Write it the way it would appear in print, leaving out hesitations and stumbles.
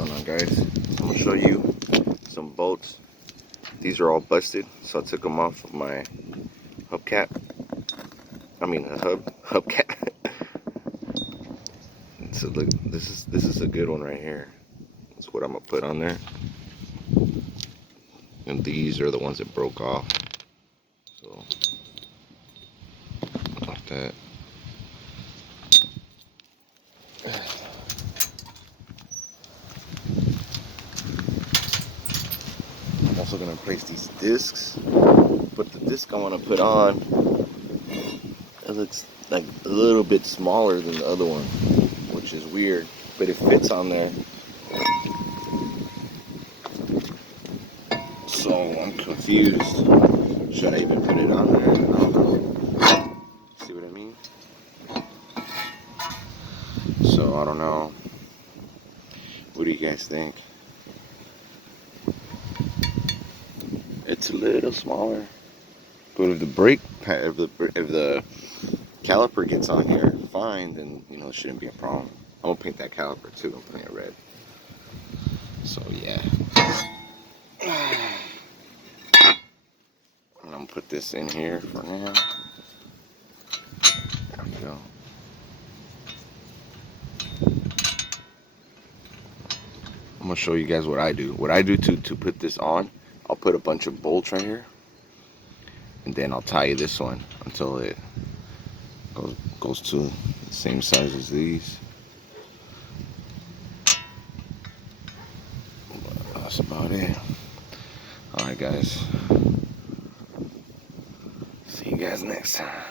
going on, guys? I'm gonna show you some bolts. These are all busted, so I took them off of my hubcap. I mean a hubcap. So look, this is a good one right here. That's what I'm gonna put on there. And these are the ones that broke off. So like that. I'm also gonna replace these discs. But the disc I want to put on, it looks like a little bit smaller than the other one, which is weird, but it fits on there. So I'm confused. Should I even put it on there? I don't know. See what I mean? So I don't know. What do you guys think? It's a little smaller, but if the brake pad, if the caliper gets on here fine, then you know it shouldn't be a problem. I'm gonna paint that caliper too. I'm painting it red. So yeah. I'm gonna put this in here for now. There we go. I'm gonna show you guys what I do. What I do to put this on, I'll put a bunch of bolts right here, and then I'll tie this one until it goes to the same size as these. That's about it. Alright guys. See you guys next time.